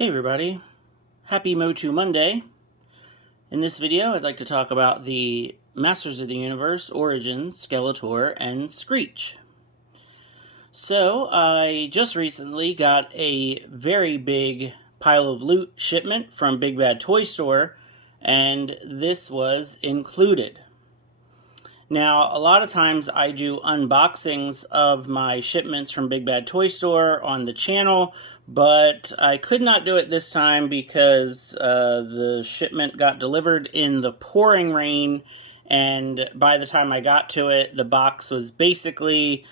Hey everybody, happy MOTU Monday. In this video I'd like to talk about the Masters of the Universe, Origins, Skeletor, and Screech. So I just recently got a very big pile of loot shipment from Big Bad Toy Store, and this was included. Now, a lot of times I do unboxings of my shipments from Big Bad Toy Store on the channel, but I could not do it this time because the shipment got delivered in the pouring rain, and by the time I got to it, the box was basically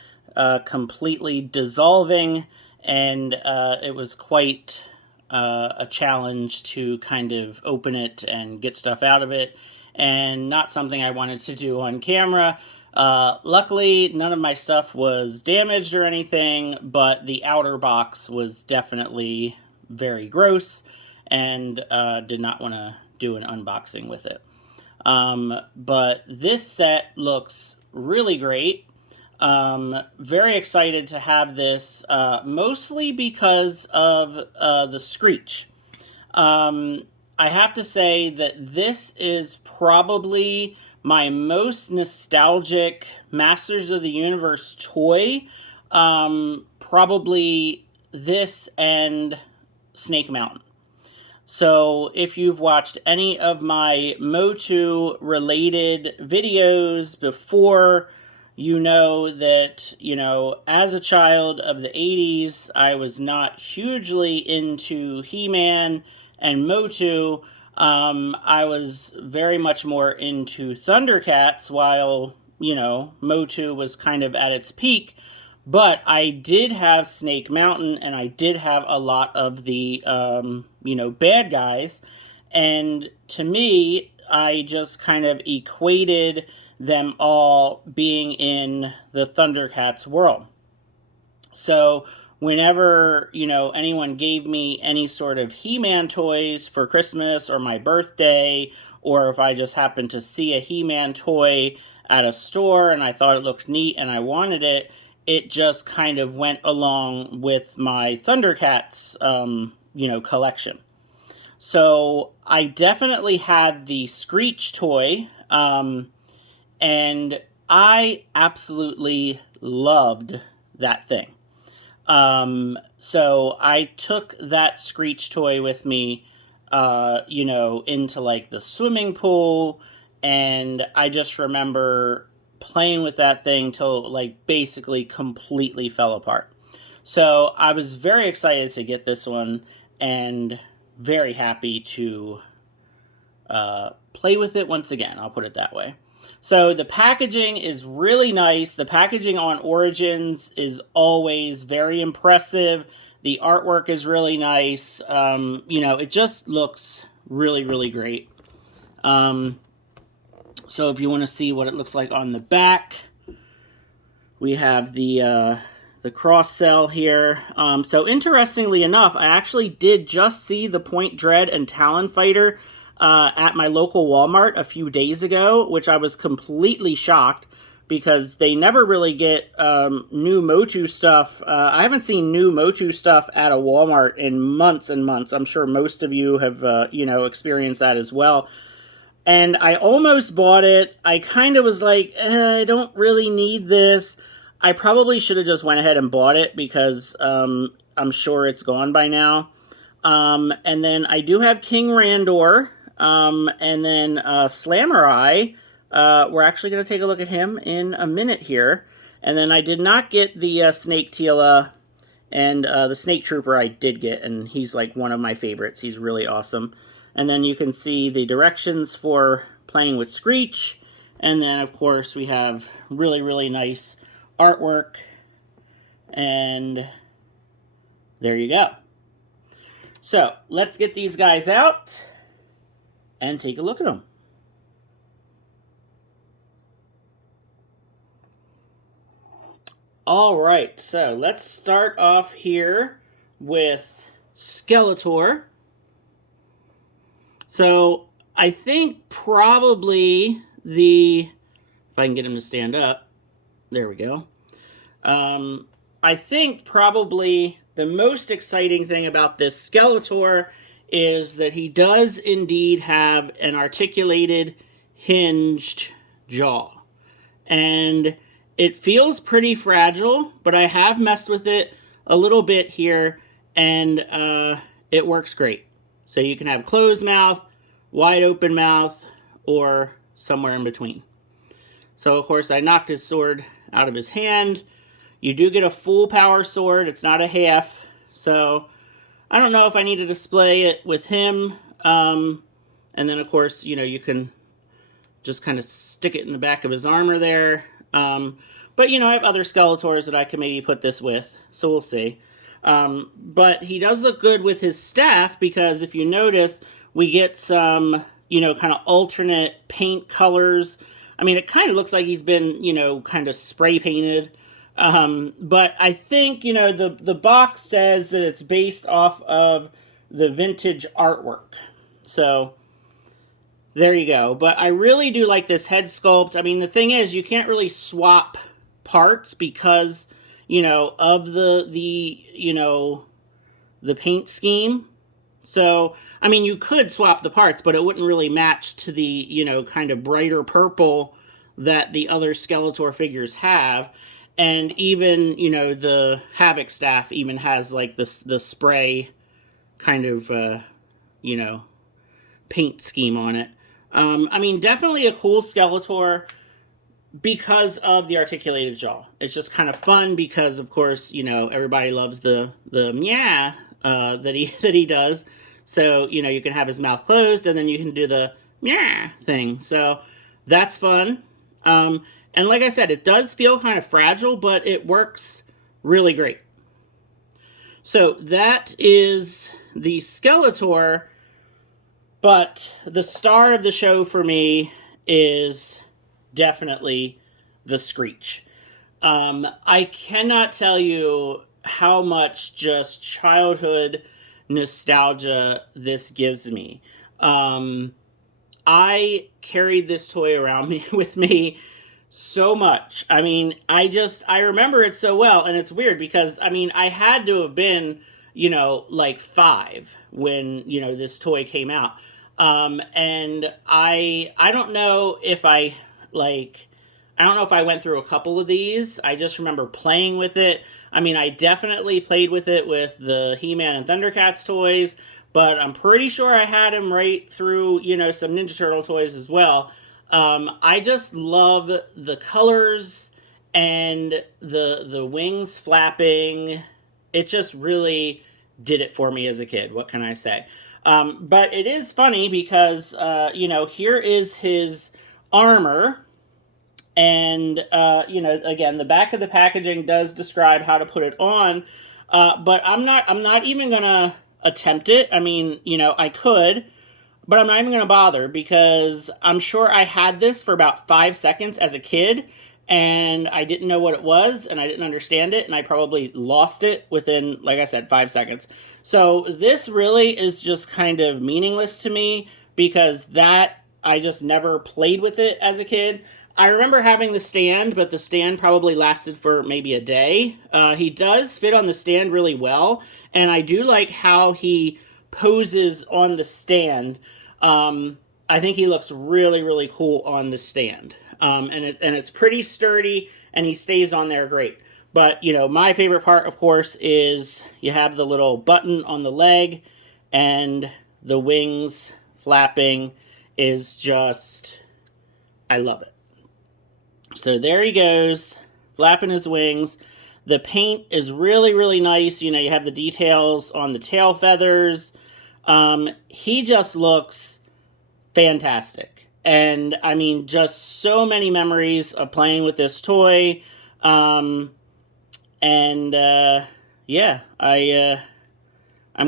completely dissolving, and it was quite a challenge to kind of open it and get stuff out of it, and not something I wanted to do on camera. Luckily, none of my stuff was damaged or anything, but the outer box was definitely very gross, and did not want to do an unboxing with it. But this set looks really great. Very excited to have this, mostly because of the Screech. I have to say that this is probably my most nostalgic Masters of the Universe toy. Probably this and Snake Mountain. So if you've watched any of my MOTU related videos before, you know that, as a child of the 80s, I was not hugely into He-Man and MOTU. I was very much more into Thundercats while, MOTU was kind of at its peak. But I did have Snake Mountain, and I did have a lot of the, bad guys. And to me, I just kind of equated them all being in the Thundercats world. So whenever, anyone gave me any sort of He-Man toys for Christmas or my birthday, or if I just happened to see a He-Man toy at a store and I thought it looked neat and I wanted it, it just kind of went along with my Thundercats, collection. So I definitely had the Screech toy, and I absolutely loved that thing. So I took that Screech toy with me, into like the swimming pool, and I just remember playing with that thing till like basically completely fell apart. So I was very excited to get this one and very happy to play with it once again. I'll put it that way. So the packaging is really nice. The packaging on Origins is always very impressive. The artwork is really nice. It just looks really, really great. So if you want to see what it looks like on the back, we have the cross cell here. So interestingly enough, I actually did just see the Point Dread and Talon Fighter at my local Walmart a few days ago, which I was completely shocked because they never really get new MOTU stuff. I haven't seen new MOTU stuff at a Walmart in months and months. I'm sure most of you have, experienced that as well. And I almost bought it. I kind of was like, I don't really need this. I probably should have just went ahead and bought it because I'm sure it's gone by now. And then I do have King Randor. And then Slamurai. We're actually going to take a look at him in a minute here. And then I did not get the Snake Tila, and the Snake Trooper I did get, and he's like one of my favorites. He's really awesome. And then you can see the directions for playing with Screech. And then, of course, we have really, really nice artwork. And there you go. So, let's get these guys out and take a look at them. Alright, so let's start off here with Skeletor. So I think probably if I can get him to stand up, there we go. I think probably the most exciting thing about this Skeletor is that he does indeed have an articulated, hinged jaw. And it feels pretty fragile, but I have messed with it a little bit here, and it works great. So you can have closed mouth, wide open mouth, or somewhere in between. So, of course, I knocked his sword out of his hand. You do get a full power sword. It's not a half. So, I don't know if I need to display it with him. And then, of course, you can just kind of stick it in the back of his armor there. But, I have other Skeletors that I can maybe put this with. So, we'll see. But he does look good with his staff because if you notice, we get some, kind of alternate paint colors. I mean, it kind of looks like he's been, kind of spray painted. But I think, the box says that it's based off of the vintage artwork. So, there you go. But I really do like this head sculpt. I mean, the thing is, you can't really swap parts because, of the paint scheme. So, I mean, you could swap the parts, but it wouldn't really match to the, kind of brighter purple that the other Skeletor figures have. And even, the Havoc staff even has, like, the spray kind of, paint scheme on it. I mean, definitely a cool Skeletor because of the articulated jaw. It's just kind of fun because, of course, everybody loves the meow that he does. So, you can have his mouth closed and then you can do the meow thing. So, that's fun. And like I said, it does feel kind of fragile, but it works really great. So, that is the Skeletor, but the star of the show for me is definitely the Screech. I cannot tell you how much just childhood nostalgia this gives me. I carried this toy around with me so much. I mean, I remember it so well, and it's weird because, I mean, I had to have been, like 5 when, this toy came out. And I don't know if I went through a couple of these. I just remember playing with it. I mean, I definitely played with it with the He-Man and Thundercats toys, but I'm pretty sure I had him right through, some Ninja Turtle toys as well. I just love the colors and the wings flapping. It just really did it for me as a kid. What can I say? But it is funny because, here is his armor. And, again, the back of the packaging does describe how to put it on. But I'm not even going to attempt it. I mean, I could, but I'm not even going to bother because I'm sure I had this for about 5 seconds as a kid and I didn't know what it was and I didn't understand it and I probably lost it within, like I said, 5 seconds. So this really is just kind of meaningless to me because I just never played with it as a kid. I remember having the stand, but the stand probably lasted for maybe a day. He does fit on the stand really well, and I do like how he poses on the stand. I think he looks really, really cool on the stand. And it's pretty sturdy, and he stays on there great. But, my favorite part, of course, is you have the little button on the leg, and the wings flapping is just, I love it. So there he goes, flapping his wings. The paint is really, really nice. You have the details on the tail feathers. He just looks fantastic. And, I mean, just so many memories of playing with this toy. Yeah, I'm going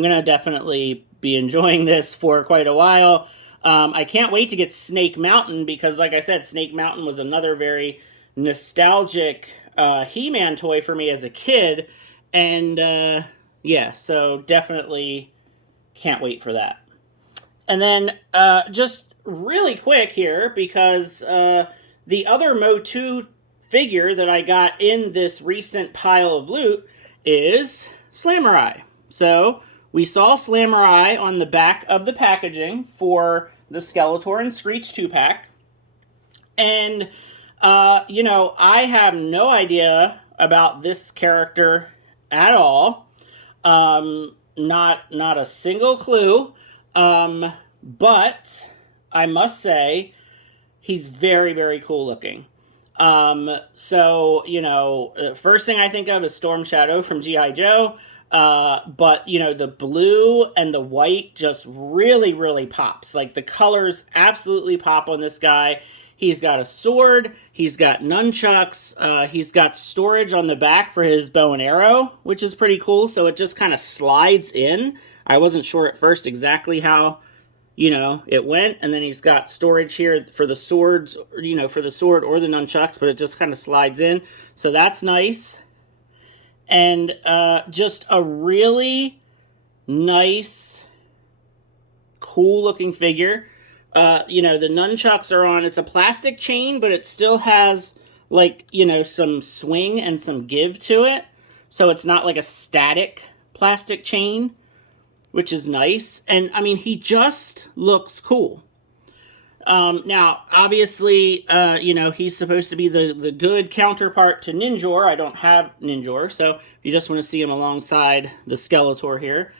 to definitely be enjoying this for quite a while. I can't wait to get Snake Mountain because, like I said, Snake Mountain was another very nostalgic He-Man toy for me as a kid. And, yeah, so definitely can't wait for that. And then, just really quick here, because the other MOTU figure that I got in this recent pile of loot is Slamurai. So we saw Slamurai on the back of the packaging for the Skeletor and Screech 2-pack. And, you know, I have no idea about this character at all. Not a single clue. But I must say, he's very, very cool looking. So, you know, first thing I think of is Storm Shadow from G.I. Joe. But, you know, the blue and the white just really, really pops. Like, the colors absolutely pop on this guy. He's got a sword. He's got nunchucks. He's got storage on the back for his bow and arrow, which is pretty cool. So it just kind of slides in. I wasn't sure at first exactly how, you know, it went. And then he's got storage here for the swords, you know, for the sword or the nunchucks, but it just kind of slides in. So that's nice. And just a really nice, cool looking figure. You know, the nunchucks are on, it's a plastic chain, but it still has, like, you know, some swing and some give to it. So it's not like a static plastic chain, which is nice. And, I mean, he just looks cool. Now, obviously, you know, he's supposed to be the good counterpart to Ninjor. I don't have Ninjor, so if you just want to see him alongside the Skeletor here.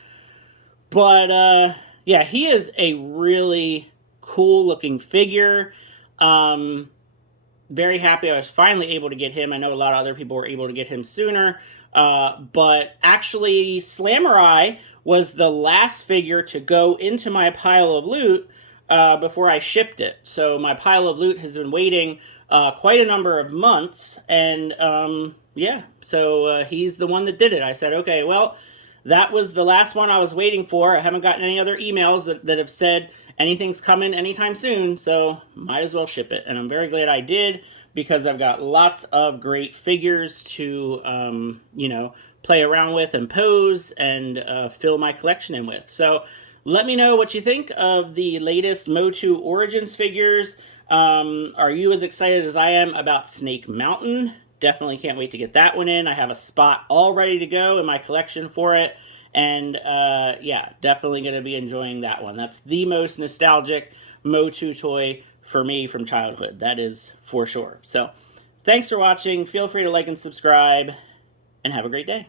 But, yeah, he is a really cool looking figure. Very happy I was finally able to get him. I know a lot of other people were able to get him sooner. But actually, Slamurai was the last figure to go into my pile of loot before I shipped it. So my pile of loot has been waiting quite a number of months. And yeah, so he's the one that did it. I said, okay, well, that was the last one I was waiting for. I haven't gotten any other emails that have said anything's coming anytime soon, so might as well ship it. And I'm very glad I did, because I've got lots of great figures to, you know, play around with and pose and fill my collection in with. So let me know what you think of the latest MOTU Origins figures. Are you as excited as I am about Snake Mountain? Definitely can't wait to get that one in. I have a spot all ready to go in my collection for it. And, yeah, definitely going to be enjoying that one. That's the most nostalgic MOTU toy for me from childhood. That is for sure. So, thanks for watching. Feel free to like and subscribe, and have a great day.